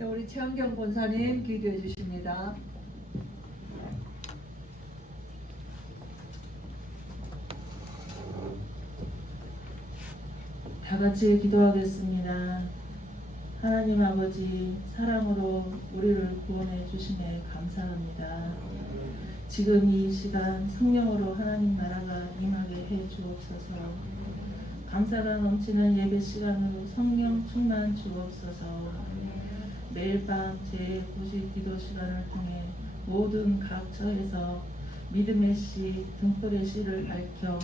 네, 우리 최은경 권사님 기도해 주십니다. 다 같이 기도하겠습니다. 하나님 아버지, 사랑으로 우리를 구원해 주심에 감사합니다. 지금 이 시간 성령으로 하나님 나라가 임하게 해 주옵소서. 감사가 넘치는 예배 시간으로 성령 충만 주옵소서. 매일 밤 제9시 기도 시간을 통해 모든 각 처에서 믿음의 씨, 등불의 씨를 밝혀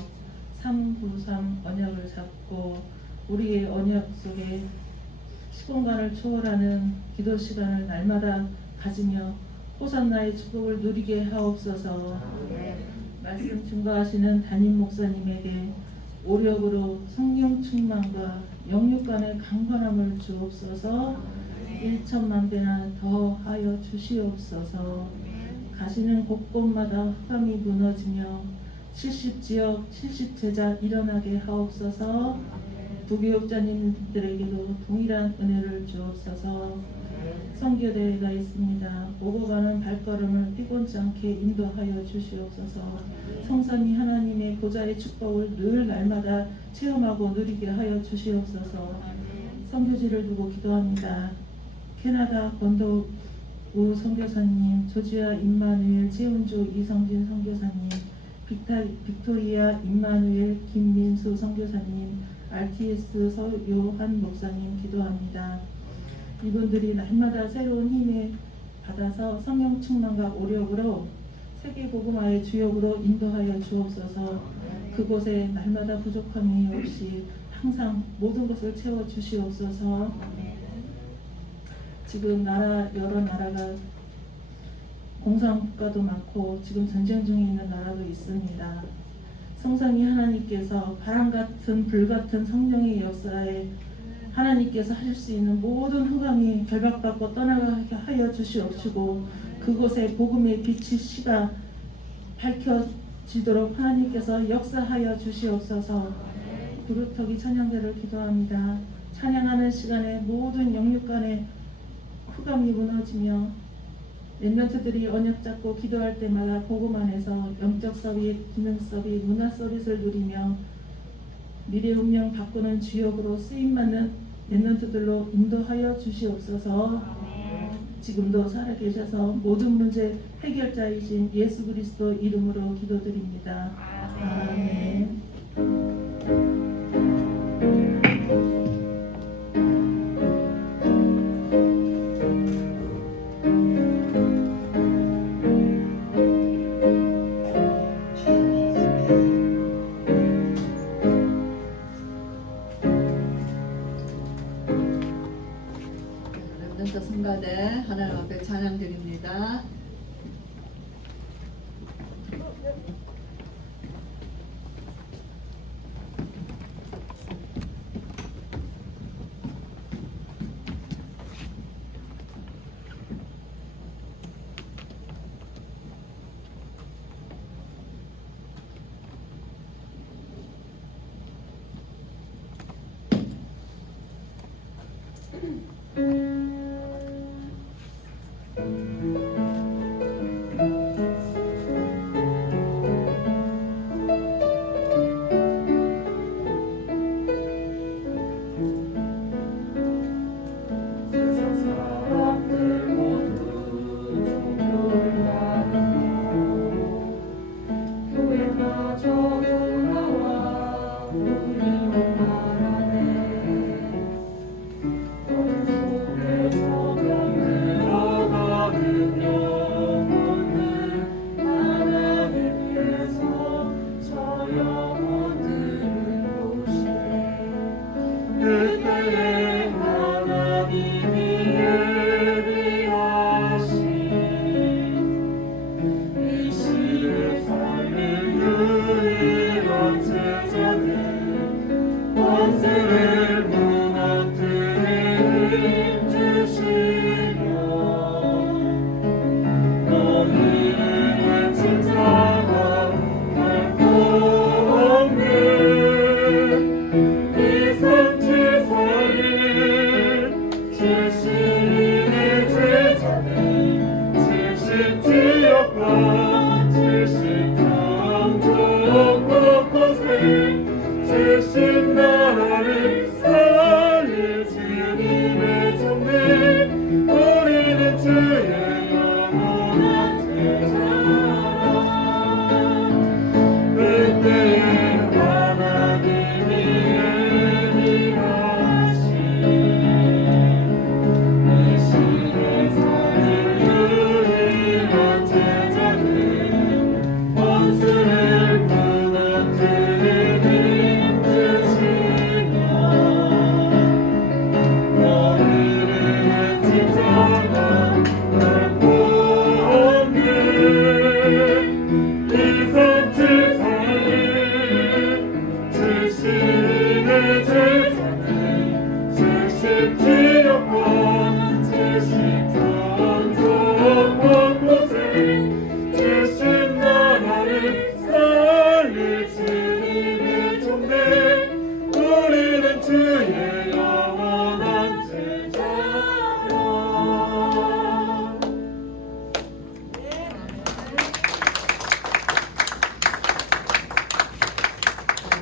393 언약을 잡고 우리의 언약 속에 시공간을 초월하는 기도 시간을 날마다 가지며 호산나의 축복을 누리게 하옵소서. 말씀 증거하시는 담임 목사님에게 오력으로 성령 충만과 영육간의 강건함을 주옵소서. 1천만 배나 더하여 주시옵소서. 가시는 곳곳마다 흑암이 무너지며 70지역 70제자 일어나게 하옵소서. 부교육자님들에게도 동일한 은혜를 주옵소서. 선교대회가 있습니다. 오고 가는 발걸음을 피곤치 않게 인도하여 주시옵소서. 성삼위 하나님의 보좌의 축복을 늘 날마다 체험하고 누리게 하여 주시옵소서. 선교지를 두고 기도합니다. 캐나다 권도우 선교사님, 조지아 임마누엘 최은주 이성진 선교사님, 빅토리아 임마누엘 김민수 선교사님, RTS 서요한 목사님 기도합니다. 이분들이 날마다 새로운 힘을 받아서 성령 충만과 오력으로 세계 복음화의 주역으로 인도하여 주옵소서. 그곳에 날마다 부족함이 없이 항상 모든 것을 채워 주시옵소서. 지금 여러 나라가 공산국가도 많고 지금 전쟁 중에 있는 나라도 있습니다. 성삼위 하나님께서 바람같은 불같은 성령의 역사에 하나님께서 하실 수 있는 모든 흑암이 결박받고 떠나가게 하여 주시옵시고 그곳에 복음의 빛이 씨가 밝혀지도록 하나님께서 역사하여 주시옵소서. 두루터기 찬양대를 기도합니다. 찬양하는 시간에 모든 영육간에 흑암이 무너지며 랩런트들이 언약 잡고 기도할 때마다 복음 안에서 영적 서밋, 기능 서밋, 문화 서밋을 누리며 미래 운명 바꾸는 주역으로 쓰임받는 랩런트들로 인도하여 주시옵소서. 지금도 살아계셔서 모든 문제 해결자이신 예수 그리스도 이름으로 기도드립니다. 아멘. 랩런트 승가대 하나님 앞에 찬양 드립니다.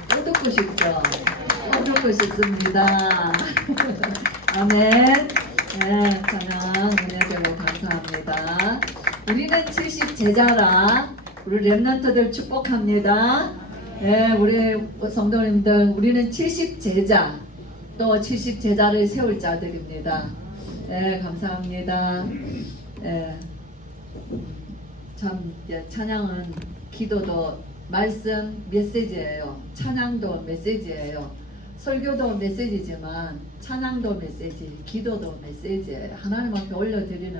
또 듣고 싶죠? 또 듣고 싶습니다. 아멘. 네, 찬양 은혜대로 감사합니다. 우리는 70 제자라 우리 렘넌트들 축복합니다. 네, 우리 성도님들 우리는 70 제자 또 70 제자를 세울 자들입니다. 네, 감사합니다. 네, 참 찬양은 기도도 말씀 메시지예요. 찬양도 메시지예요. 설교도 메시지지만 찬양도 메시지, 기도도 메시지예요. 하나님 앞에 올려드리는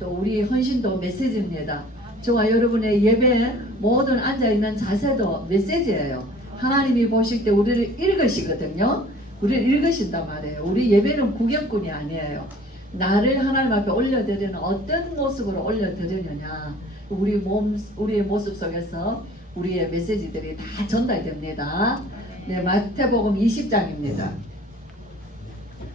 또 우리 헌신도 메시지입니다. 저와 여러분의 예배 모든 앉아있는 자세도 메시지예요. 하나님이 보실 때 우리를 읽으시거든요. 우리를 읽으신단 말이에요. 우리 예배는 구경꾼이 아니에요. 나를 하나님 앞에 올려드리는 어떤 모습으로 올려드리느냐, 우리의 모습 속에서 우리의 메시지들이 다 전달됩니다. 네, 마태복음 20장입니다.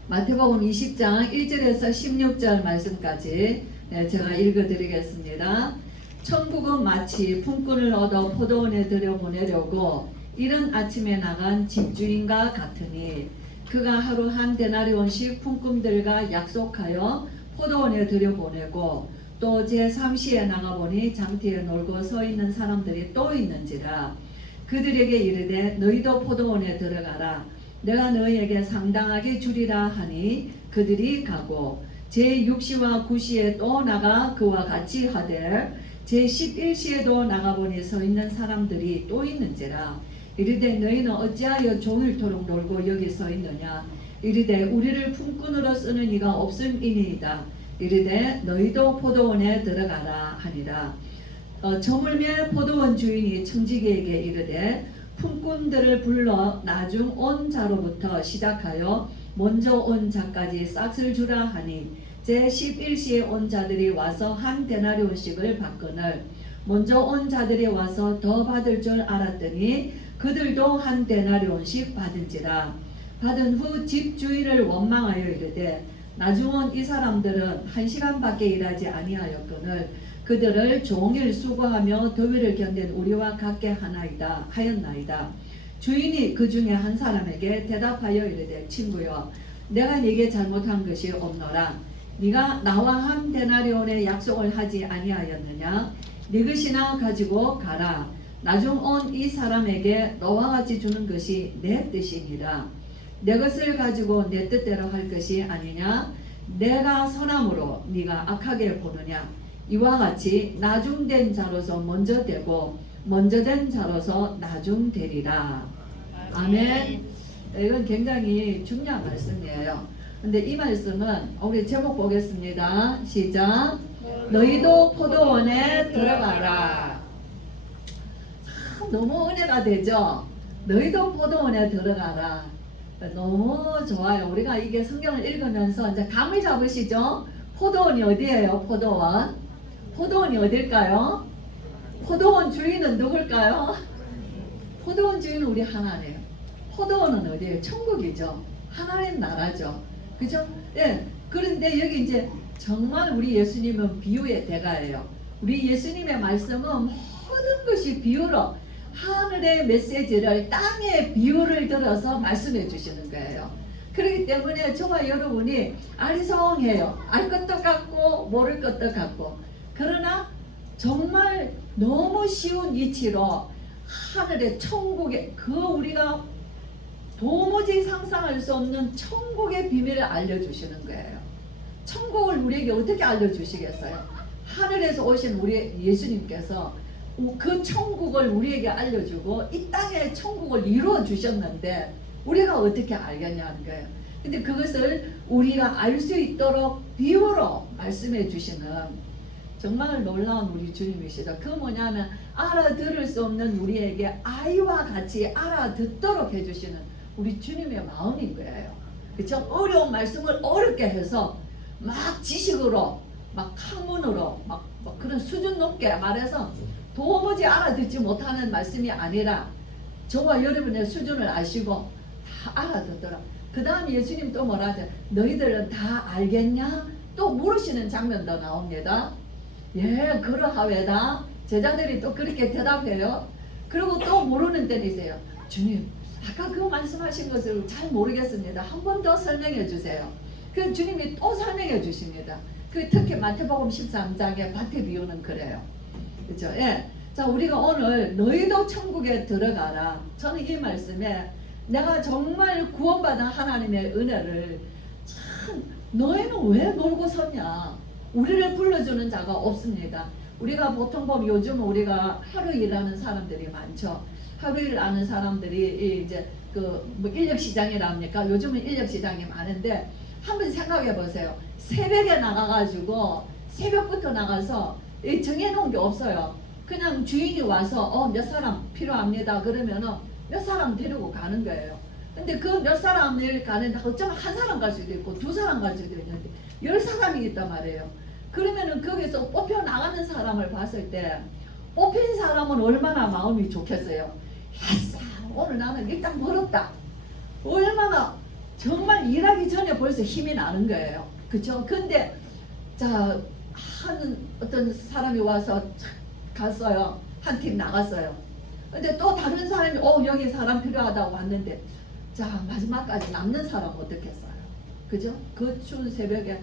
마태복음 20장 1절에서 16절 말씀까지 제가 읽어드리겠습니다. 천국은 마치 품꾼을 얻어 포도원에 들여보내려고 이른 아침에 나간 집주인과 같으니 그가 하루 한 데나리온씩 품꾼들과 약속하여 포도원에 들여보내고 또 제3시에 나가보니 장터에 놀고 서 있는 사람들이 또 있는지라. 그들에게 이르되 너희도 포도원에 들어가라. 내가 너희에게 상당하게 주리라 하니 그들이 가고 제6시와 9시에 또 나가 그와 같이 하되 제11시에도 나가보니 서 있는 사람들이 또 있는지라. 이르되 너희는 어찌하여 종일토록 놀고 여기 서 있느냐. 이르되 우리를 품꾼으로 쓰는 이가 없음이니이다. 이르되 너희도 포도원에 들어가라 하니라. 저물매 포도원 주인이 청지기에게 이르되 품꾼들을 불러 나중 온 자로부터 시작하여 먼저 온 자까지 싹을 주라 하니 제11시에 온 자들이 와서 한 데나리온씩을 받거늘 먼저 온 자들이 와서 더 받을 줄 알았더니 그들도 한 데나리온씩 받은지라. 받은 후 집주인을 원망하여 이르되 나중 온 이 사람들은 1시간밖에 일하지 아니하였거늘 그들을 종일 수고하며 더위를 견딘 우리와 같게 하였나이다. 주인이 그 중에 한 사람에게 대답하여 이르되 친구여 내가 네게 잘못한 것이 없노라. 네가 나와 한 데나리온의 약속을 하지 아니하였느냐. 네 것이나 가지고 가라. 나중 온 이 사람에게 너와 같이 주는 것이 내 뜻이니라. 내 것을 가지고 내 뜻대로 할 것이 아니냐. 내가 선함으로 네가 악하게 보느냐. 이와 같이 나중된 자로서 먼저 되고 먼저 된 자로서 나중되리라. 아멘. 이건 굉장히 중요한 말씀이에요. 근데 이 말씀은 우리 제목 보겠습니다. 시작. 너희도 포도원에 들어가라. 너무 은혜가 되죠. 너희도 포도원에 들어가라. 너무 좋아요. 우리가 이게 성경을 읽으면서 이제 감을 잡으시죠. 포도원이 어디예요? 포도원. 포도원이 어딜까요? 포도원 주인은 누굴까요? 포도원 주인은 우리 하나님이에요. 포도원은 어디예요? 천국이죠. 하나님 나라죠. 그죠? 예. 그런데 여기 이제 정말 우리 예수님은 비유의 대가예요. 우리 예수님의 말씀은 모든 것이 비유로 하늘의 메시지를 땅의 비유를 들어서 말씀해 주시는 거예요. 그렇기 때문에 저와 여러분이 아리송해요. 알 것도 같고 모를 것도 같고. 그러나 정말 너무 쉬운 이치로 하늘의 천국의 그 우리가 도무지 상상할 수 없는 천국의 비밀을 알려주시는 거예요. 천국을 우리에게 어떻게 알려주시겠어요? 하늘에서 오신 우리 예수님께서 그 천국을 우리에게 알려주고 이 땅에 천국을 이루어 주셨는데 우리가 어떻게 알겠냐는 거예요. 근데 그것을 우리가 알 수 있도록 비유로 말씀해 주시는 정말 놀라운 우리 주님이시죠. 그 뭐냐면 알아들을 수 없는 우리에게 아이와 같이 알아듣도록 해주시는 우리 주님의 마음인 거예요. 그쵸? 어려운 말씀을 어렵게 해서 막 지식으로 막 학문으로 막 그런 수준 높게 말해서 도무지 알아듣지 못하는 말씀이 아니라 저와 여러분의 수준을 아시고 다 알아듣더라. 그 다음에 예수님 또 뭐라 하죠? 너희들은 다 알겠냐? 또 물으시는 장면도 나옵니다. 예, 그러하외다. 제자들이 또 그렇게 대답해요. 그리고 또 모르는 때는 있어요. 주님, 아까 그 말씀하신 것을 잘 모르겠습니다. 한 번 더 설명해 주세요. 그 주님이 또 설명해 주십니다. 그 특히 마태복음 13장의 밭의 비유는 그래요. 그렇죠? 예. 자, 우리가 오늘 너희도 천국에 들어가라. 저는 이 말씀에 내가 정말 구원받은 하나님의 은혜를 참 너희는 왜 놀고 섰냐? 우리를 불러주는 자가 없습니다. 우리가 보통 보면 요즘 우리가 하루 일하는 사람들이 많죠. 하루 일 하는 사람들이 이제 뭐 인력 시장이랍니까? 요즘은 인력 시장이 많은데 한번 생각해 보세요. 새벽에 나가가지고 새벽부터 나가서 정해놓은 게 없어요. 그냥 주인이 와서 몇 사람 필요합니다. 그러면은 몇 사람 데리고 가는 거예요. 근데 그 몇 사람을 가는데 어쩌면 한 사람 갈 수도 있고 두 사람 갈 수도 있는데 10사람이 있단 말이에요. 그러면은 거기서 뽑혀 나가는 사람을 봤을 때 뽑힌 사람은 얼마나 마음이 좋겠어요. 야싸, 오늘 나는 일단 벌었다. 얼마나 정말 일하기 전에 벌써 힘이 나는 거예요. 그쵸? 근데 자, 어떤 사람이 와서 갔어요. 한 팀 나갔어요. 근데 또 다른 사람이 여기 사람 필요하다고 왔는데 자, 마지막까지 남는 사람 어떻겠어요? 그죠? 그 추운 새벽에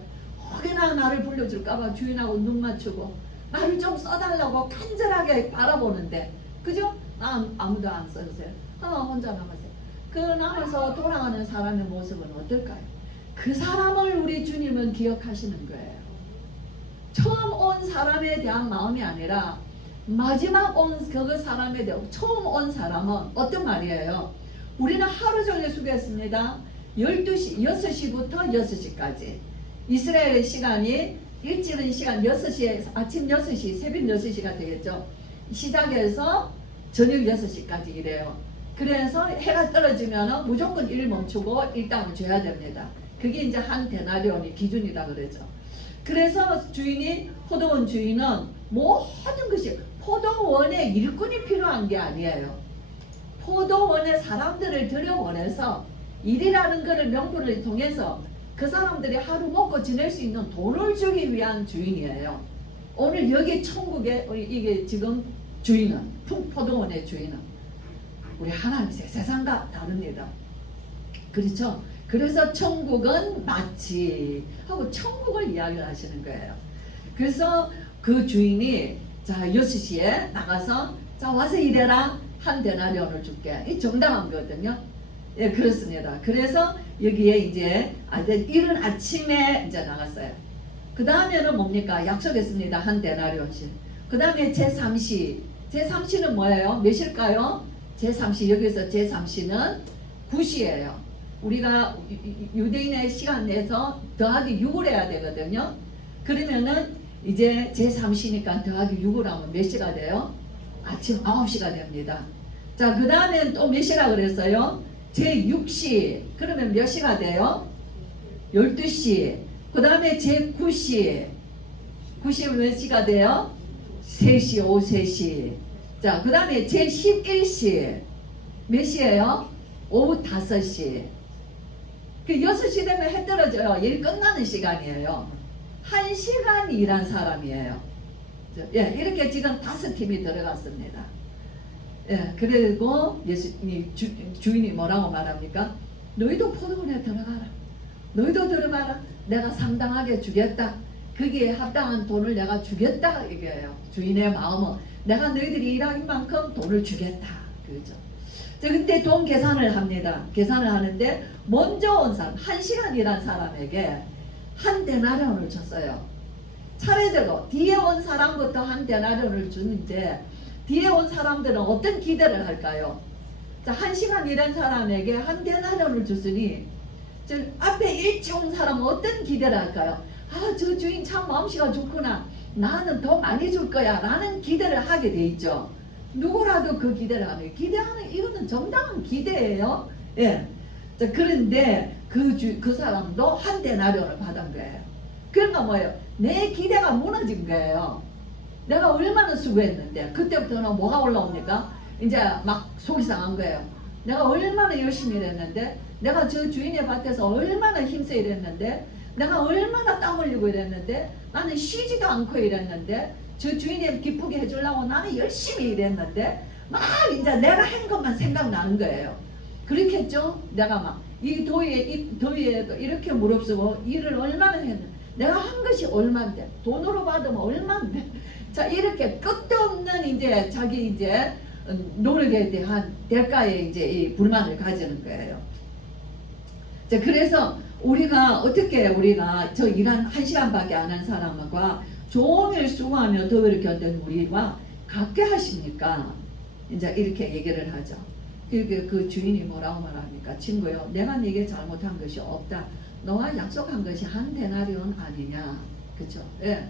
혹여나 나를 불러줄까봐 주인하고 눈 맞추고 나를 좀 써달라고 간절하게 바라보는데 그죠? 아무도 안 써주세요. 혼자 남았어요. 그 남아서 돌아가는 사람의 모습은 어떨까요? 그 사람을 우리 주님은 기억하시는 거예요. 처음 온 사람에 대한 마음이 아니라 마지막 온 그 사람에 대한 처음 온 사람은 어떤 말이에요? 우리는 하루 종일 수고했습니다. 6시부터 6시까지 이스라엘의 시간이 일찍은 시간 6시에 아침 6시 새벽 6시가 되겠죠. 시작해서 저녁 6시까지 일해요. 그래서 해가 떨어지면 무조건 일 멈추고 일당을 줘야 됩니다. 그게 이제 한 데나리온이 기준이다 그러죠. 그래서 포도원 주인은 모든 것이 포도원에 일꾼이 필요한 게 아니에요. 포도원에 사람들을 들여보내서 일이라는 것을 명분을 통해서 그 사람들이 하루 먹고 지낼 수 있는 돈을 주기 위한 주인이에요. 오늘 여기 천국에 이게 지금 주인은 포도원의 주인은 우리 하나님 세상과 다릅니다. 그렇죠? 그래서 천국은 마치 하고 천국을 이야기를 하시는 거예요. 그래서 그 주인이 자 6시에 나가서 자 와서 일해라 한 데나리온을 줄게. 이 정당한 거거든요. 예, 그렇습니다. 그래서 여기에 이제 이른 아침에 이제 나갔어요. 그 다음에는 뭡니까? 약속했습니다. 한 데나리온씩. 그 다음에 제3시. 제3시는 뭐예요? 몇일까요? 제3시. 여기서 제3시는 9시예요. 우리가 유대인의 시간 내서 더하기 6을 해야 되거든요. 그러면은 이제 제3시니까 더하기 6을 하면 몇 시가 돼요? 아침 9시가 됩니다. 자, 그 다음엔 또 몇 시라 그랬어요? 제6시. 그러면 몇 시가 돼요? 12시. 그 다음에 제9시. 9시 몇 시가 돼요? 3시, 오후 3시. 자, 그 다음에 제11시. 몇 시예요? 오후 5시. 그 6시 되면 해 떨어져요. 일 끝나는 시간이에요. 1시간 일한 사람이에요. 예, 이렇게 지금 5팀이 들어갔습니다. 예, 그리고 주인이 뭐라고 말합니까? 너희도 포도원에 들어가라. 너희도 들어가라. 내가 상당하게 주겠다. 거기에 합당한 돈을 내가 주겠다. 이게요. 주인의 마음은 내가 너희들이 일한 만큼 돈을 주겠다. 그죠? 그때 돈 계산을 합니다. 계산을 하는데 먼저 온 사람, 1시간 일한 사람에게 한 데나리온을 줬어요. 차례대로 뒤에 온 사람부터 한 데나리온을 주는데 뒤에 온 사람들은 어떤 기대를 할까요? 자, 1시간 일한 사람에게 한 데나리온을 줬으니 저 앞에 일찍 온 사람은 어떤 기대를 할까요? 아, 저 주인 참 마음씨가 좋구나. 나는 더 많이 줄 거야. 라는 기대를 하게 돼 있죠. 누구라도 그 기대를 하는 거예요. 기대하는 이거는 정당한 기대예요. 예. 자, 그런데 그 사람도 한 데나리온을 받은 거예요. 그러니까 뭐예요? 내 기대가 무너진 거예요. 내가 얼마나 수고했는데 그때부터는 뭐가 올라옵니까? 이제 막 속이 상한 거예요. 내가 얼마나 열심히 일했는데, 내가 저 주인의 밭에서 얼마나 힘써 일했는데, 내가 얼마나 땀 흘리고 일했는데, 나는 쉬지도 않고 일했는데, 저 주인이 기쁘게 해주려고 나는 열심히 일했는데, 막 이제 내가 한 것만 생각나는 거예요. 그렇겠죠? 내가 막 이 더위에도 이렇게 무릅쓰고 일을 얼마나 했는데, 내가 한 것이 얼마인데, 돈으로 받으면 얼마인데, 자, 이렇게 끝도 없는 이제 자기 이제 노력에 대한 대가에 이제 이 불만을 가지는 거예요. 자, 그래서 우리가 저 일한 1시간밖에 안 한 사람과 종일 수고하며 더위를 견딘 우리와 같게 하십니까? 이제 이렇게 얘기를 하죠. 그 주인이 뭐라고 말합니까? 친구요, 내가 네게 잘못한 것이 없다. 너와 약속한 것이 한 데나리온 아니냐? 그렇죠? 예.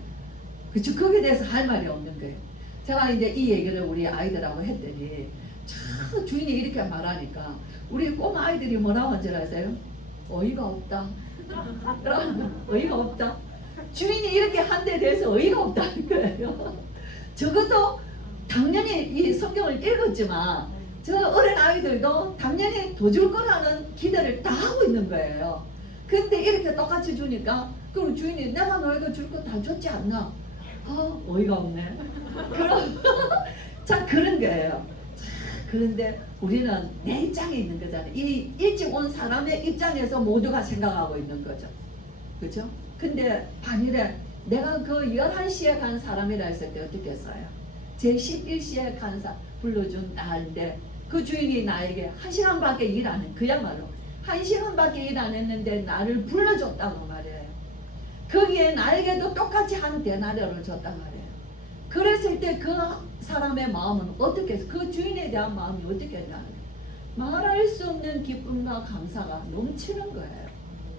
그렇죠. 거기에 대해서 할 말이 없는 거예요. 제가 이제 이 얘기를 우리 아이들하고 했더니 참 주인이 이렇게 말하니까 우리 꼬마 아이들이 뭐라고 한 줄 아세요? 어이가 없다. 어이가 없다. 주인이 이렇게 한 데 대해서 어이가 없다는 거예요. 적어도 당연히 이 성경을 읽었지만 저 어린 아이들도 당연히 더 줄 거라는 기대를 다 하고 있는 거예요. 근데 이렇게 똑같이 주니까 그럼 주인이 내가 너희가 줄 거 다 줬지 않나? 아, 어이가 없네. 그럼 자, 그런 거예요. 그런데 우리는 내 입장에 있는 거잖아요. 이 일찍 온 사람의 입장에서 모두가 생각하고 있는 거죠. 그죠? 근데 반일에 내가 그 11시에 간 사람이라 했을 때 어떻게 했어요? 제 11시에 간 사람 불러준 나인데 그 주인이 나에게 1시간밖에 일 안 해. 그야말로 1시간밖에 일 안 했는데 나를 불러줬다고 말이에요. 거기에 나에게도 똑같이 한 데나리온을 줬단 말이에요. 그랬을 때 그 사람의 마음은 어떻게 해서 그 주인에 대한 마음이 어떻게 했냐? 말할 수 없는 기쁨과 감사가 넘치는 거예요.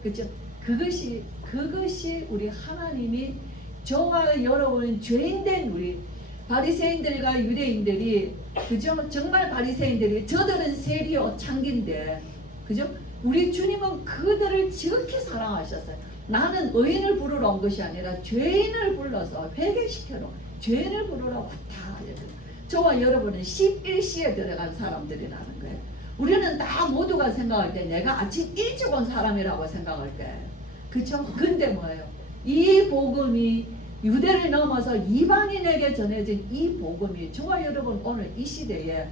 그렇죠? 그것이 우리 하나님이 저와 여러분 죄인된 우리 바리새인들과 유대인들이, 그죠? 정말 바리새인들이 저들은 세리요 창기인데, 그죠? 우리 주님은 그들을 지극히 사랑하셨어요. 나는 의인을 부르러 온 것이 아니라 죄인을 불러서 회개시켜러 죄인을 부르러 왔다. 저와 여러분은 11시에 들어간 사람들이라는 거예요. 우리는 다 모두가 생각할 때 내가 아침 일찍 온 사람이라고 생각할 거예요. 그렇죠? 근데 뭐예요? 이 복음이 유대를 넘어서 이방인에게 전해진 이 복음이 저와 여러분 오늘 이 시대에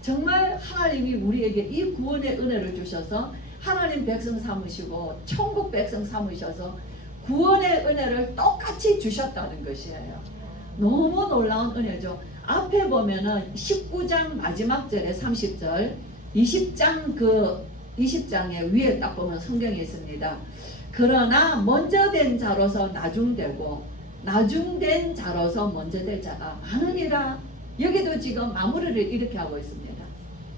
정말 하나님이 우리에게 이 구원의 은혜를 주셔서 하나님 백성 삼으시고 천국 백성 삼으셔서 구원의 은혜를 똑같이 주셨다는 것이에요. 너무 놀라운 은혜죠. 앞에 보면은 19장 마지막 절에 30절, 20장의 위에 딱 보면 성경이 있습니다. 그러나 먼저 된 자로서 나중되고 나중된 자로서 먼저 될 자가 많으니라. 여기도 지금 마무리를 이렇게 하고 있습니다.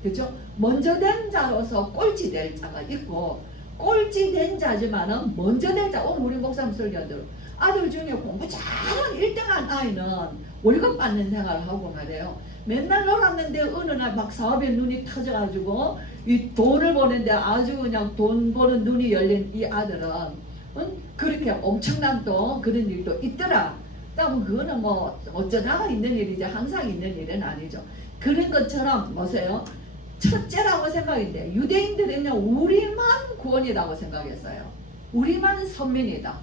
그렇죠? 먼저 된 자로서 꼴찌 될 자가 있고, 꼴찌 된 자지만은 먼저 될 자. 오늘 우리 목사님 설교대로 아들 중에 공부 잘한 1등한 아이는 월급 받는 생활을 하고 말이에요. 맨날 놀았는데 어느 날 막 사업에 눈이 터져가지고 이 돈을 버는데 아주 그냥 돈 버는 눈이 열린 이 아들은 그렇게 엄청난 또 그런 일도 있더라. 그러면 그거는 뭐 어쩌다가 있는 일이지 항상 있는 일은 아니죠. 그런 것처럼 보세요. 첫째라고 생각인데 유대인들은 우리만 구원이라고 생각했어요. 우리만 선민이다.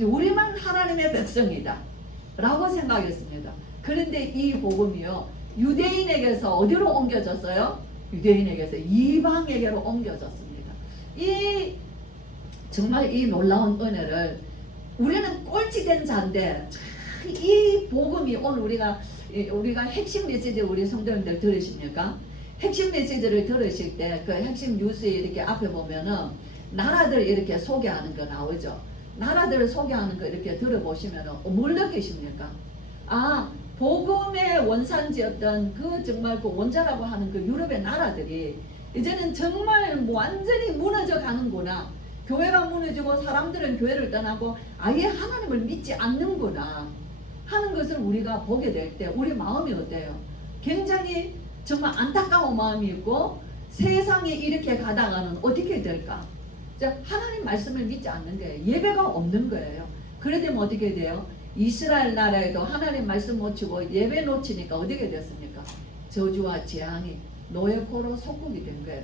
우리만 하나님의 백성이다 라고 생각했습니다. 그런데 이 복음이요, 유대인에게서 어디로 옮겨졌어요? 유대인에게서 이방에게로 옮겨졌습니다. 정말 이 놀라운 은혜를 우리는 꼴찌된 자인데 이 복음이 오늘 우리가 핵심 메시지 우리 성도님들 들으십니까? 핵심 메시지를 들으실 때 그 핵심 뉴스에 이렇게 앞에 보면은 나라들 이렇게 소개하는 거 나오죠. 나라들을 소개하는 거 이렇게 들어보시면은 뭘 느끼십니까? 아, 복음의 원산지였던 그 정말 그 원자라고 하는 그 유럽의 나라들이 이제는 정말 완전히 무너져 가는구나. 교회가 무너지고 사람들은 교회를 떠나고 아예 하나님을 믿지 않는구나 하는 것을 우리가 보게 될 때 우리 마음이 어때요? 굉장히 정말 안타까운 마음이 있고 세상에 이렇게 가다가는 어떻게 될까? 하나님 말씀을 믿지 않는데 예배가 없는 거예요. 그래 되면 어떻게 돼요? 이스라엘 나라에도 하나님 말씀 놓치고 예배 놓치니까 어떻게 됐습니까? 저주와 재앙이 노예코로 속국이 된 거예요.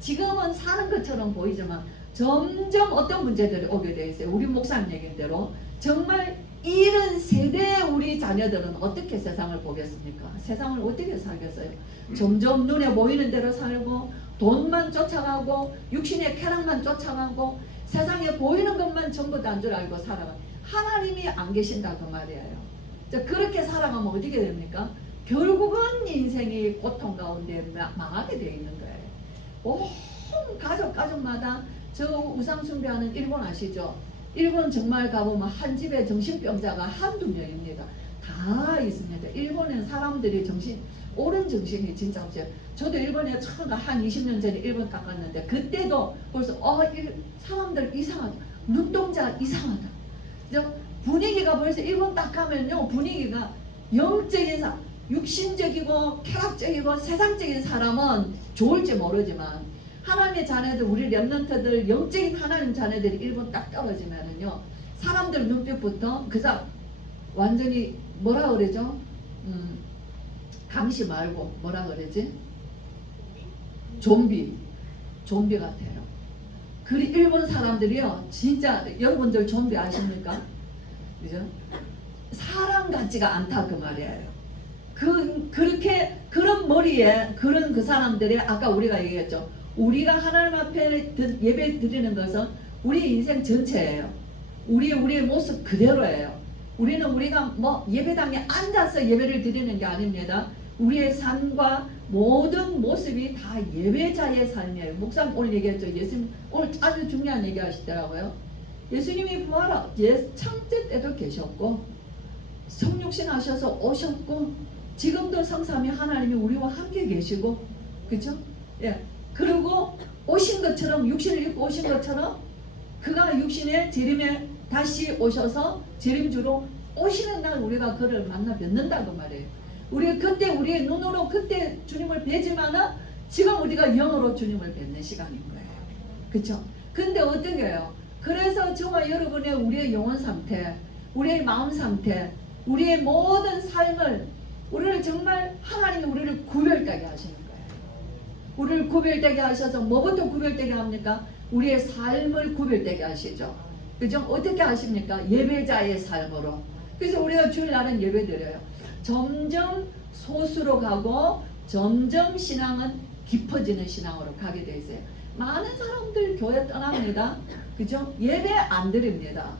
지금은 사는 것처럼 보이지만 점점 어떤 문제들이 오게 돼 있어요. 우리 목사님 얘기인 대로 정말 이런 세대의 우리 자녀들은 어떻게 세상을 보겠습니까? 세상을 어떻게 살겠어요? 점점 눈에 보이는 대로 살고 돈만 쫓아가고 육신의 쾌락만 쫓아가고 세상에 보이는 것만 전부 다 줄 알고 살아가. 하나님이 안 계신다 그 말이에요. 그렇게 살아가면 어떻게 됩니까? 결국은 인생이 고통 가운데 망하게 되어 있는 거예요. 온 가족마다 저 우상 숭배하는 일본 아시죠? 일본 정말 가보면 한 집에 정신병자가 한두 명입니다. 다 있습니다. 일본에는 사람들이 옳은 정신이 진짜 없어요. 저도 일본에 처음 한 20년 전에 일본 갔는데 그때도 벌써 사람들 이상하다. 눈동자 이상하다. 분위기가 벌써 일본 딱 가면요 분위기가 영적인 사람, 육신적이고 쾌락적이고 세상적인 사람은 좋을지 모르지만 하나님의 자녀들 우리 렘넌트들 영적인 하나님 자녀들이 일본 딱 떨어지면은요 사람들 눈빛부터 그 사람 완전히 뭐라 그러죠? 감시 말고 뭐라 그러지? 좀비 같아요. 그 일본 사람들이요 진짜 여러분들 좀비 아십니까? 그죠? 사람 같지가 않다 그 말이에요. 그렇게 그런 머리에 그런 그 사람들이 아까 우리가 얘기했죠. 우리가 하나님 앞에 예배 드리는 것은 우리 인생 전체예요. 우리의 모습 그대로예요. 우리가 뭐 예배당에 앉아서 예배를 드리는 게 아닙니다. 우리의 삶과 모든 모습이 다 예배자의 삶이에요. 목사님 오늘 얘기했죠. 예수님 오늘 아주 중요한 얘기 하시더라고요. 예수님이 부활하 창세 때도 계셨고 성육신 하셔서 오셨고 지금도 성삼위 하나님이 우리와 함께 계시고 그렇죠? 예. 그리고 오신 것처럼 육신을 입고 오신 것처럼 그가 육신의 재림에 다시 오셔서 재림주로 오시는 날 우리가 그를 만나 뵙는다고 말해요. 우리가 그때 우리의 눈으로 그때 주님을 뵈지만은 지금 우리가 영으로 주님을 뵙는 시간인 거예요. 그렇죠? 근데 어떻게 해요? 그래서 저와 여러분의 우리의 영혼 상태, 우리의 마음 상태, 우리의 모든 삶을 우리를 정말 하나님이 우리를 구별되게 하시는 거예요. 우리를 구별되게 하셔서 뭐부터 구별되게 합니까? 우리의 삶을 구별되게 하시죠. 그죠? 어떻게 하십니까? 예배자의 삶으로. 그래서 우리가 주일날은 예배 드려요. 점점 소수로 가고 점점 신앙은 깊어지는 신앙으로 가게 돼 있어요. 많은 사람들 교회 떠납니다. 그죠? 예배 안 드립니다.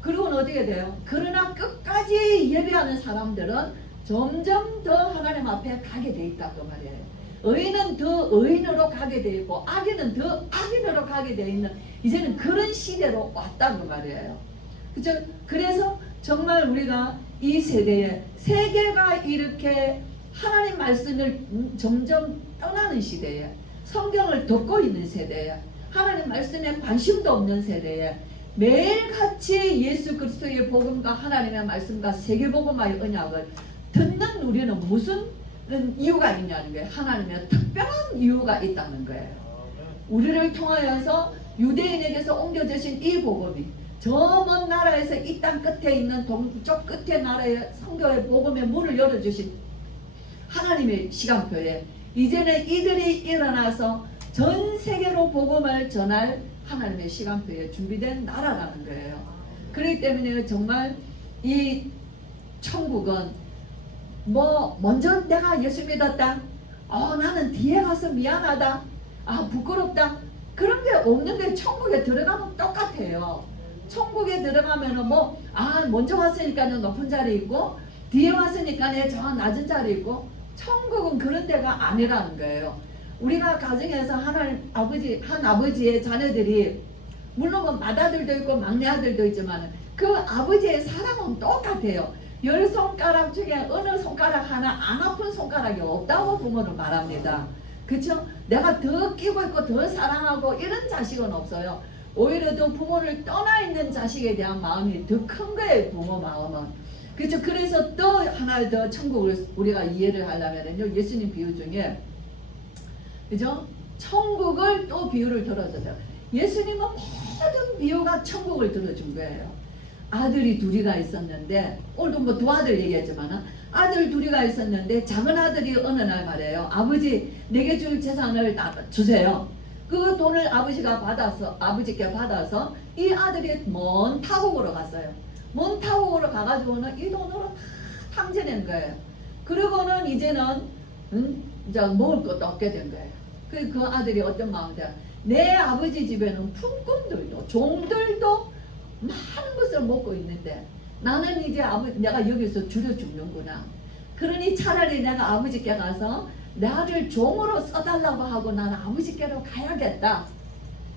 그리고는 어떻게 돼요? 그러나 끝까지 예배하는 사람들은 점점 더 하나님 앞에 가게 돼 있다고 말이에요. 의인은 더 의인으로 가게 돼 있고 악인은 더 악인으로 가게 돼 있는 이제는 그런 시대로 왔다고 말이에요. 그죠? 그래서 정말 우리가 이 세대에 세계가 이렇게 하나님 말씀을 점점 떠나는 시대에 성경을 덮고 있는 세대에 하나님 말씀에 관심도 없는 세대에 매일같이 예수 그리스도의 복음과 하나님의 말씀과 세계복음화의 언약을 듣는 우리는 무슨 이유가 있냐는 거예요. 하나님의 특별한 이유가 있다는 거예요. 우리를 통하여서 유대인에게서 옮겨주신 이 복음이 저 먼 나라에서 이 땅 끝에 있는 동쪽 끝에 나라의 성교의 복음의 문을 열어주신 하나님의 시간표에 이제는 이들이 일어나서 전 세계로 복음을 전할 하나님의 시간표에 준비된 나라라는 거예요. 그렇기 때문에 정말 이 천국은 뭐 먼저 내가 예수 믿었다. 나는 뒤에 가서 미안하다. 부끄럽다. 그런 게 없는데 천국에 들어가면 똑같아요. 천국에 들어가면은 먼저 왔으니까는 높은 자리 있고 뒤에 왔으니까 저 낮은 자리 있고 천국은 그런 데가 아니라는 거예요. 우리가 가정에서 한 아버지의 자녀들이 물론 뭐 맏아들도 있고 막내 아들도 있지만 그 아버지의 사랑은 똑같아요. 10손가락 중에 어느 손가락 하나 안 아픈 손가락이 없다고 부모는 말합니다. 그렇죠? 내가 더 끼고 있고 더 사랑하고 이런 자식은 없어요. 오히려 더 부모를 떠나 있는 자식에 대한 마음이 더 큰 거예요. 부모 마음은. 그렇죠. 그래서 또 하나 더 천국을 우리가 이해를 하려면요, 예수님 비유 중에, 그죠? 천국을 또 비유를 들어줘요. 예수님은 모든 비유가 천국을 들어준 거예요. 아들이 둘이가 있었는데, 오늘도 뭐 두 아들 얘기했지만, 아들 둘이가 있었는데 작은 아들이 어느 날 말해요. 아버지, 내게 줄 재산을 주세요. 그 돈을 아버지께 받아서 이 아들이 먼 타국으로 갔어요. 먼 타국으로 가가지고는 이 돈으로 다 탕진한 거예요. 그리고는 이제는 이제 먹을 것도 없게 된 거예요. 그 아들이 어떤 마음이야? 내 아버지 집에는 품꾼들도 종들도 많은 것을 먹고 있는데 나는 이제 내가 여기서 줄여 죽는구나. 그러니 차라리 내가 아버지께 가서 나를 종으로 써달라고 하고 나는 아버지께로 가야겠다.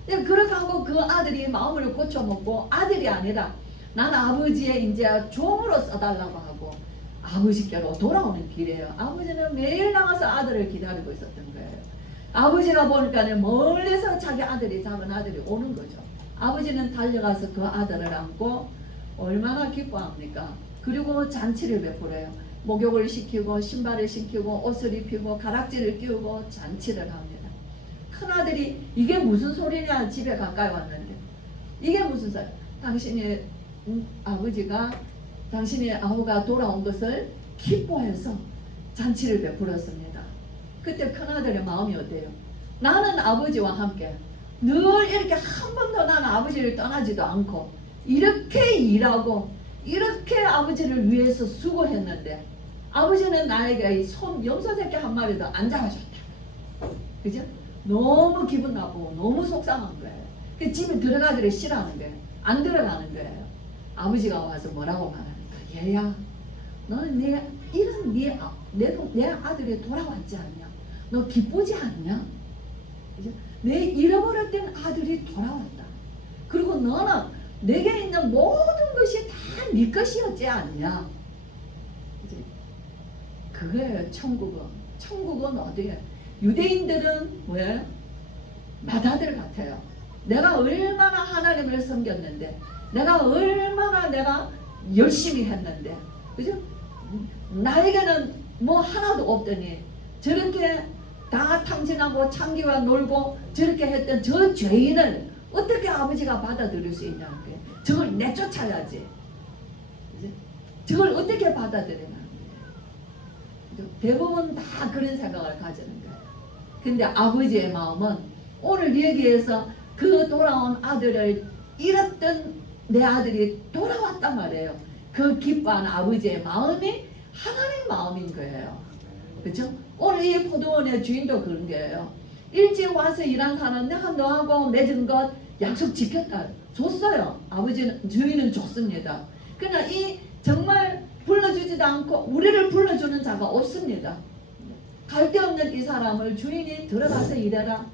그렇게 하고 그 아들이 마음을 고쳐먹고 아들이 아니라 나는 아버지의 이제 종으로 써달라고 하고 아버지께로 돌아오는 길이에요. 아버지는 매일 나가서 아들을 기다리고 있었던 거예요. 아버지가 보니까 멀리서 자기 아들이, 작은 아들이 오는 거죠. 아버지는 달려가서 그 아들을 안고 얼마나 기뻐합니까? 그리고 잔치를 베풀어요. 목욕을 시키고 신발을 신기고 옷을 입히고 가락지를 끼우고 잔치를 합니다. 큰아들이 이게 무슨 소리냐, 집에 가까이 왔는데 이게 무슨 소리? 당신의 당신의 아우가 돌아온 것을 기뻐해서 잔치를 베풀었습니다. 그때 큰아들의 마음이 어때요? 나는 아버지와 함께 늘 이렇게 한 번도 나는 아버지를 떠나지도 않고 이렇게 일하고 이렇게 아버지를 위해서 수고했는데 아버지는 나에게 이 염소 새끼 한 마리도 안 잡아줬다. 그죠? 너무 기분 나쁘고 너무 속상한 거예요. 그 집에 들어가기를 싫어하는 거예요. 안 들어가는 거예요. 아버지가 와서 뭐라고 말하니까, 얘야, 너는 내 아들이 돌아왔지 않냐? 너 기쁘지 않냐? 그죠? 내 잃어버렸던 아들이 돌아왔다. 그리고 너는 내게 있는 모든 것이 다 네 것이었지 않냐? 그죠? 그거예요. 천국은 어디에? 유대인들은 왜? 마다들 같아요. 내가 얼마나 하나님을 섬겼는데, 내가 얼마나 열심히 했는데, 그죠? 나에게는 뭐 하나도 없더니 저렇게 다 탕진하고 창기와 놀고 저렇게 했던 저 죄인을 어떻게 아버지가 받아들일 수 있냐는 거예요. 저걸 내쫓아야지. 그죠? 저걸 어떻게 받아들이냐. 대부분 다 그런 생각을 가지는 거예요. 근데 아버지의 마음은 오늘 여기에서 그 돌아온 아들을 잃었던 내 아들이 돌아왔단 말이에요. 그 기뻐하는 아버지의 마음이 하나님 마음인 거예요. 그렇죠? 오늘 이 포도원의 주인도 그런 거예요. 일찍 와서 일한 사람, 내가 너하고 맺은 것 약속 지켰다. 줬어요. 주인은 줬습니다. 그러나 이 정말 불러주지도 않고 우리를 불러주는 자가 없습니다. 갈데없는 이 사람을 주인이 들어가서 일해라.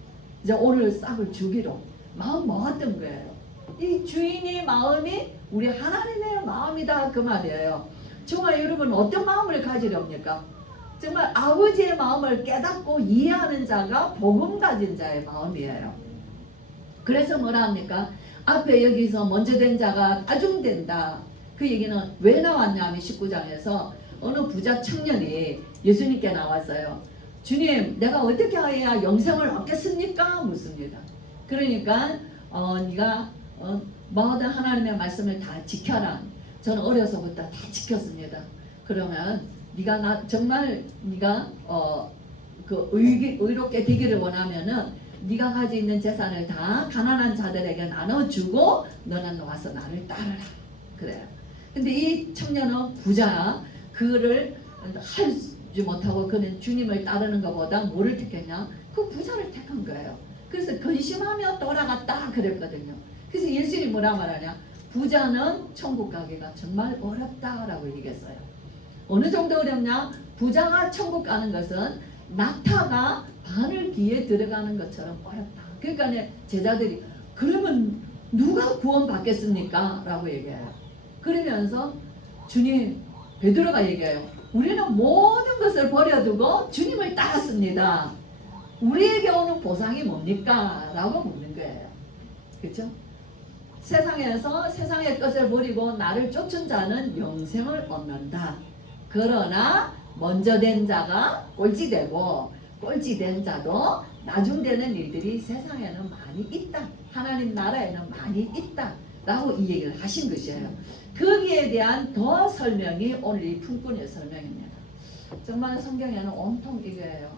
이제 오늘 싹을 주기로 마음 먹었던 거예요. 이 주인의 마음이 우리 하나님의 마음이다, 그 말이에요. 정말 여러분 어떤 마음을 가지렵니까? 정말 아버지의 마음을 깨닫고 이해하는 자가 복음 가진 자의 마음이에요. 그래서 뭐라 합니까? 앞에 여기서 먼저 된 자가 나중된다. 그 얘기는 왜 나왔냐면 19장에서 어느 부자 청년이 예수님께 나왔어요. 주님, 내가 어떻게 해야 영생을 얻겠습니까? 묻습니다. 그러니까 네가 모든 하나님의 말씀을 다 지켜라. 저는 어려서부터 다 지켰습니다. 그러면 정말 네가 의롭게 되기를 원하면은 네가 가지고 있는 재산을 다 가난한 자들에게 나눠주고 너는 와서 나를 따르라. 그래요. 근데 이 청년은 부자야. 그거를 하지 못하고 그는 주님을 따르는 것보다 뭐를 택했냐? 그 부자를 택한 거예요. 그래서 근심하며 돌아갔다 그랬거든요. 그래서 예수님이 뭐라 말하냐? 부자는 천국 가기가 정말 어렵다라고 얘기했어요. 어느 정도 어렵냐? 부자가 천국 가는 것은 낙타가 바늘귀에 들어가는 것처럼 어렵다. 그러니까 제자들이 그러면 누가 구원 받겠습니까? 라고 얘기해요. 그러면서 주님, 베드로가 얘기해요. 우리는 모든 것을 버려두고 주님을 따랐습니다. 우리에게 오는 보상이 뭡니까? 라고 묻는 거예요. 그렇죠? 세상에서 세상의 것을 버리고 나를 쫓은 자는 영생을 얻는다. 그러나 먼저 된 자가 꼴찌되고 꼴찌된 자도 나중되는 일들이 세상에는 많이 있다. 하나님 나라에는 많이 있다. 라고 이 얘기를 하신 것이에요. 거기에 대한 더 설명이 오늘 이 품꾼의 설명입니다. 정말 성경에는 온통 이거예요.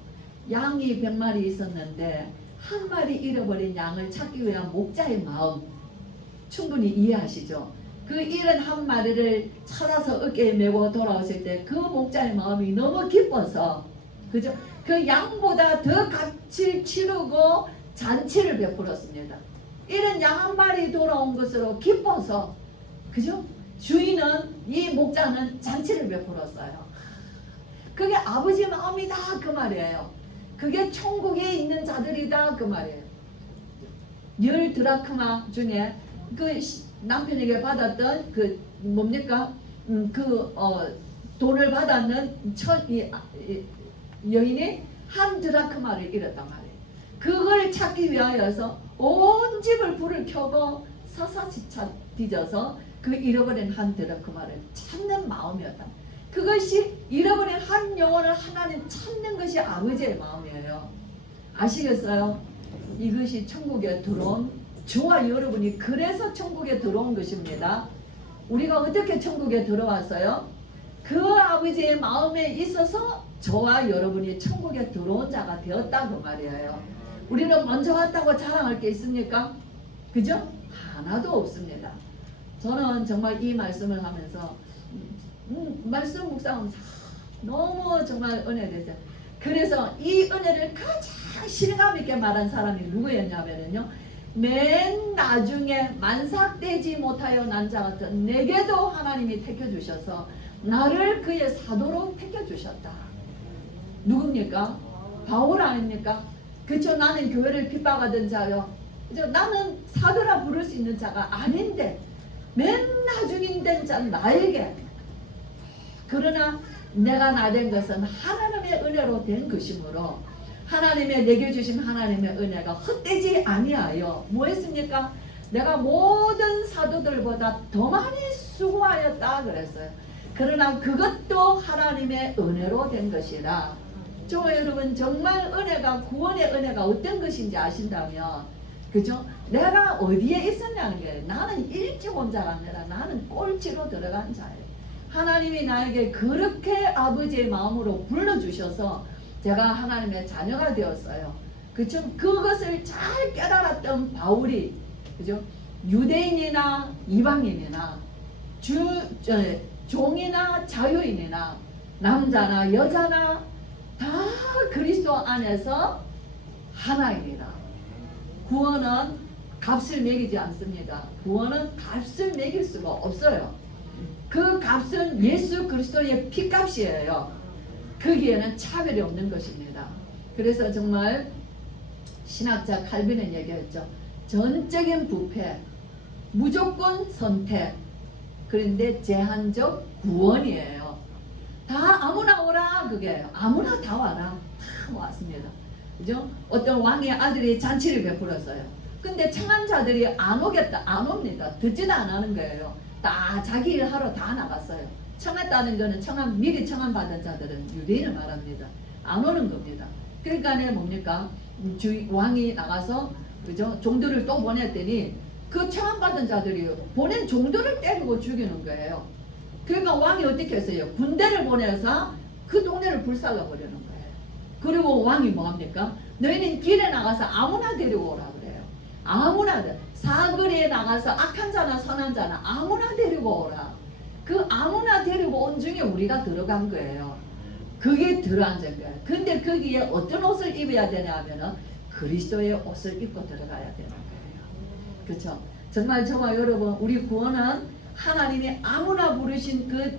양이 100마리 있었는데 한 마리 잃어버린 양을 찾기 위한 목자의 마음 충분히 이해하시죠? 그 71마리를 찾아서 어깨에 메고 돌아오실 때 그 목자의 마음이 너무 기뻐서 그죠? 그 양보다 더 값을 치르고 잔치를 베풀었습니다. 이런 양 한 마리 돌아온 것으로 기뻐서 그죠? 주인은 이 목자는 잔치를 베풀었어요. 그게 아버지 마음이다 그 말이에요. 그게 천국에 있는 자들이다 그 말이에요. 10드라크마 중에 그 남편에게 받았던 그 뭡니까? 돈을 받았는 여인이 한 드라크마를 잃었단 말이에요. 그걸 찾기 위하여서 온 집을 불을 켜고 서서히 뒤져서 그 잃어버린 한 드라크마를 찾는 마음이었다. 그것이 잃어버린 한 영혼을 하나님 찾는 것이 아버지의 마음이에요. 아시겠어요? 이것이 천국에 들어온 저와 여러분이 그래서 천국에 들어온 것입니다. 우리가 어떻게 천국에 들어왔어요? 그 아버지의 마음에 있어서 저와 여러분이 천국에 들어온 자가 되었다고 말이에요. 우리는 먼저 왔다고 자랑할 게 있습니까? 그죠? 하나도 없습니다. 저는 정말 이 말씀을 하면서 말씀 묵상하면서 너무 정말 은혜되죠. 그래서 이 은혜를 가장 실감 있게 말한 사람이 누구였냐면요, 맨 나중에 만삭되지 못하여 난 자 같은 내게도 하나님이 택해주셔서 나를 그의 사도로 택해주셨다. 누굽니까? 바울 아닙니까? 그쵸? 나는 교회를 핍박하던 자요. 그죠? 나는 사도라 부를 수 있는 자가 아닌데 맨 나중인 된 자 나에게, 그러나 내가 나 된 것은 하나님의 은혜로 된 것이므로 하나님의 내게 주신 하나님의 은혜가 헛되지 아니하여 뭐 했습니까? 내가 모든 사도들보다 더 많이 수고하였다 그랬어요. 그러나 그것도 하나님의 은혜로 된 것이라. 저 여러분 정말 은혜가, 구원의 은혜가 어떤 것인지 아신다면, 그죠? 내가 어디에 있었냐는 거예요. 나는 일찍 온 자가 아니라 나는 꼴찌로 들어간 자예요. 하나님이 나에게 그렇게 아버지의 마음으로 불러주셔서 제가 하나님의 자녀가 되었어요. 그쵸? 그것을 잘 깨달았던 바울이, 그죠? 유대인이나 이방인이나 종이나 자유인이나 남자나 여자나 다 그리스도 안에서 하나입니다. 구원은 값을 매기지 않습니다. 구원은 값을 매길 수가 없어요. 그 값은 예수 그리스도의 피값이에요. 거기에는 차별이 없는 것입니다. 그래서 정말 신학자 칼빈은 얘기했죠. 전적인 부패, 무조건 선택, 그런데 제한적 구원이에요. 다 아무나 오라 그게요. 아무나 다 와라. 다 왔습니다. 그죠? 어떤 왕의 아들이 잔치를 베풀었어요. 근데 청한 자들이 안 오겠다, 안 옵니다. 듣지도 안 하는 거예요. 다 자기 일 하러 다 나갔어요. 청했다는 거는 미리 청한 받은 자들은 유대인을 말합니다. 안 오는 겁니다. 그러니까 뭡니까? 왕이 나가서 그죠? 종들을 또 보냈더니 그 청한 받은 자들이 보낸 종들을 때리고 죽이는 거예요. 그러니까 왕이 어떻게 했어요? 군대를 보내서 그 동네를 불살라 버리는 거예요. 그리고 왕이 뭐합니까? 너희는 길에 나가서 아무나 데리고 오라 그래요. 아무나, 사거리에 나가서 악한 자나 선한 자나 아무나 데리고 오라. 그 아무나 데리고 온 중에 우리가 들어간 거예요. 그게 들어앉은 거예요. 근데 거기에 어떤 옷을 입어야 되냐 하면은 그리스도의 옷을 입고 들어가야 되는 거예요. 그렇죠? 정말 저와 여러분, 우리 구원은 하나님이 아무나 부르신 그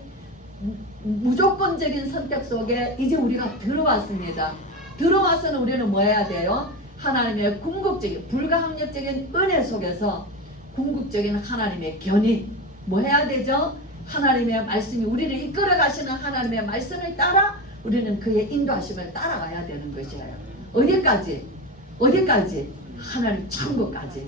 무조건적인 선택 속에 이제 우리가 들어왔습니다. 들어와서는 우리는 뭐 해야 돼요? 하나님의 궁극적인, 불가항력적인 은혜 속에서 궁극적인 하나님의 견인, 뭐 해야 되죠? 하나님의 말씀이 우리를 이끌어 가시는 하나님의 말씀을 따라 우리는 그의 인도하심을 따라가야 되는 것이에요. 어디까지? 어디까지? 하나님 천국까지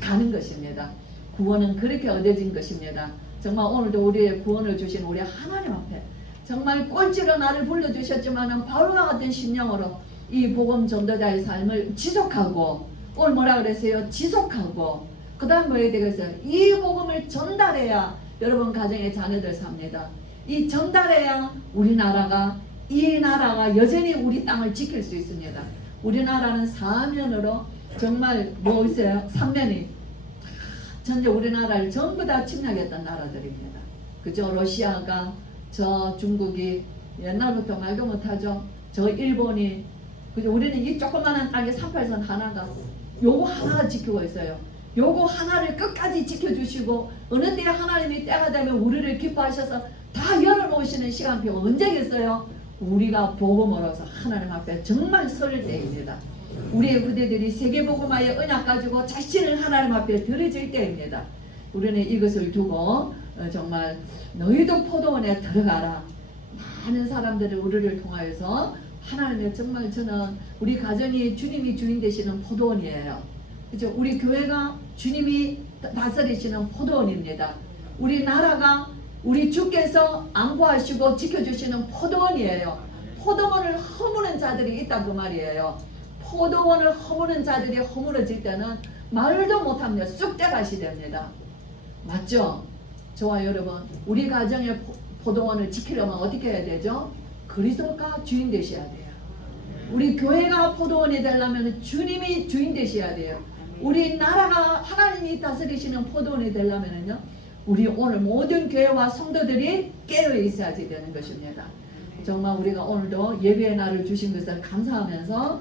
가는 것입니다. 구원은 그렇게 얻어진 것입니다. 정말 오늘도 우리의 구원을 주신 우리 하나님 앞에 정말 꼴찌로 나를 불러주셨지만 바울과 같은 심령으로 이 복음 전도자의 삶을 지속하고, 오늘 뭐라 그랬어요? 지속하고, 그 다음 뭐해야 되겠어요? 이 복음을 전달해야 여러분 가정의 자녀들 삽니다. 이 전달해야 우리나라가, 이 나라가 여전히 우리 땅을 지킬 수 있습니다. 우리나라는 사면으로 정말 뭐 있어요? 삼면이 전체 우리나라를 전부 다 침략했던 나라들입니다. 그죠? 러시아가, 저 중국이 옛날부터 말도 못하죠. 저 일본이, 그죠? 우리는 이 조그마한 땅에 38선 하나가, 요거 하나가 지키고 있어요. 요거 하나를 끝까지 지켜주시고, 어느 때 하나님이 때가 되면 우리를 기뻐하셔서 다 열어놓으시는 시간표가 언제겠어요? 우리가 복음으로서 하나님 앞에 정말 설 때입니다. 우리의 후대들이 세계복음화의 언약 가지고 자신을 하나님 앞에 드려질 때입니다. 우리는 이것을 두고 정말 너희도 포도원에 들어가라. 많은 사람들을 우리를 통하여서 하나님의, 정말 저는 우리 가정이 주님이 주인 되시는 포도원이에요. 그죠? 우리 교회가 주님이 다스리시는 포도원입니다. 우리 나라가 우리 주께서 안보하시고 지켜주시는 포도원이에요. 포도원을 허무는 자들이 있다 그 말이에요. 포도원을 허무는 자들이 허물어질 때는 말도 못합니다. 쑥대밭이 됩니다. 맞죠? 저와 여러분, 우리 가정의 포도원을 지키려면 어떻게 해야 되죠? 그리스도가 주인 되셔야 돼요. 우리 교회가 포도원이 되려면 주님이 주인 되셔야 돼요. 우리 나라가 하나님이 다스리시는 포도원이 되려면요, 우리 오늘 모든 교회와 성도들이 깨어 있어야지 되는 것입니다. 정말 우리가 오늘도 예배의 날을 주신 것을 감사하면서,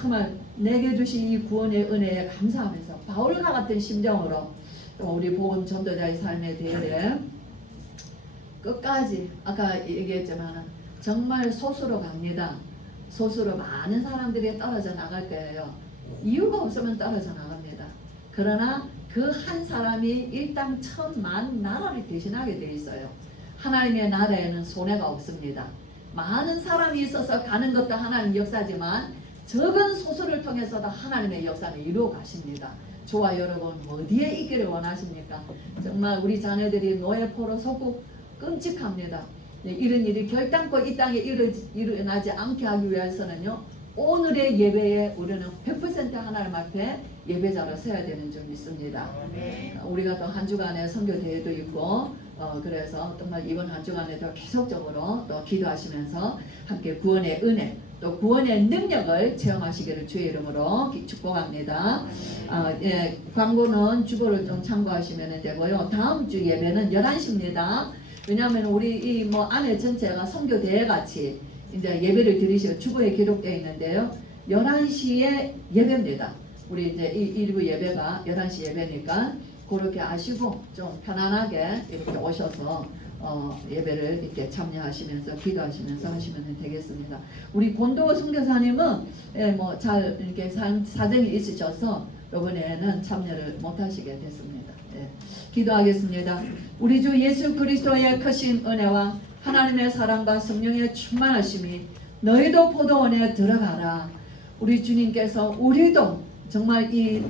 정말 내게 주신 이 구원의 은혜에 감사하면서 바울과 같은 심정으로 또 우리 복음 전도자의 삶에 대해 끝까지, 아까 얘기했지만 정말 소수로 갑니다. 소수로 많은 사람들이 떨어져 나갈 거예요. 이유가 없으면 떨어져 나갑니다. 그러나 그 한 사람이 일당 천만 나라를 대신하게 돼 있어요. 하나님의 나라에는 손해가 없습니다. 많은 사람이 있어서 가는 것도 하나님 역사지만 적은 소수를 통해서도 하나님의 역사를 이루어 가십니다. 저와 여러분 어디에 있기를 원하십니까? 정말 우리 자녀들이 노예포로 속고 끔찍합니다. 이런 일이 결단코 이 땅에 일어나지 않게 하기 위해서는요, 오늘의 예배에 우리는 100% 하나님 앞에 예배자로 서야 되는 줄 믿습니다. 우리가 또 한 주간에 선교 대회도 있고, 그래서 정말 이번 한 주간에도 계속적으로 또 기도하시면서 함께 구원의 은혜, 또 구원의 능력을 체험하시기를 주의 이름으로 축복합니다. 광고는 주보를 좀 참고하시면 되고요. 다음 주 예배는 11시입니다. 왜냐하면 우리 이 안에 전체가 선교 대회 같이 이제 예배를 드리시고 주보에 기록되어 있는데요. 11시에 예배입니다. 우리 이제 일부 예배가 11시 예배니까 그렇게 아시고 좀 편안하게 이렇게 오셔서 예배를 이렇게 참여하시면서 기도하시면서 하시면 되겠습니다. 우리 권도 선교사님은 잘 이렇게 사정이 있으셔서 이번에는 참여를 못하시게 됐습니다. 기도하겠습니다. 우리 주 예수 그리스도의 크신 은혜와 하나님의 사랑과 성령의 충만하심이 너희도 포도원에 들어가라. 우리 주님께서 우리도 정말 이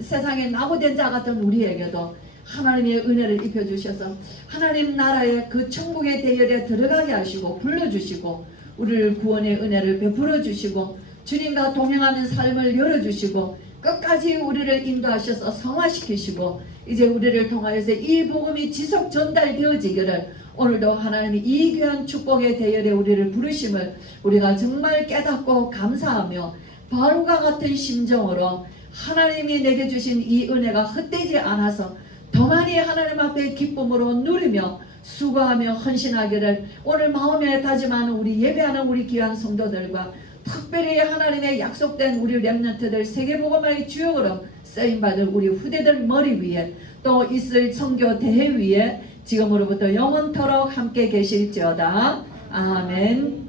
세상에 나고된 자 같은 우리에게도 하나님의 은혜를 입혀주셔서 하나님 나라의 그 천국의 대열에 들어가게 하시고 불러주시고 우리를 구원의 은혜를 베풀어 주시고 주님과 동행하는 삶을 열어주시고 끝까지 우리를 인도하셔서 성화시키시고 이제 우리를 통하여서 이 복음이 지속 전달되어지기를 오늘도 하나님이 이 귀한 축복의 대열에 우리를 부르심을 우리가 정말 깨닫고 감사하며 바울과 같은 심정으로 하나님이 내게 주신 이 은혜가 헛되지 않아서 더 많이 하나님 앞에 기쁨으로 누리며 수고하며 헌신하기를 오늘 마음에 다짐하는 우리 예배하는 우리 귀한 성도들과 특별히 하나님의 약속된 우리 렘넌트들 세계복음화의 주역으로 쓰임받을 우리 후대들 머리 위에 또 있을 선교 대회 위에 지금으로부터 영원토록 함께 계실지어다. 아멘.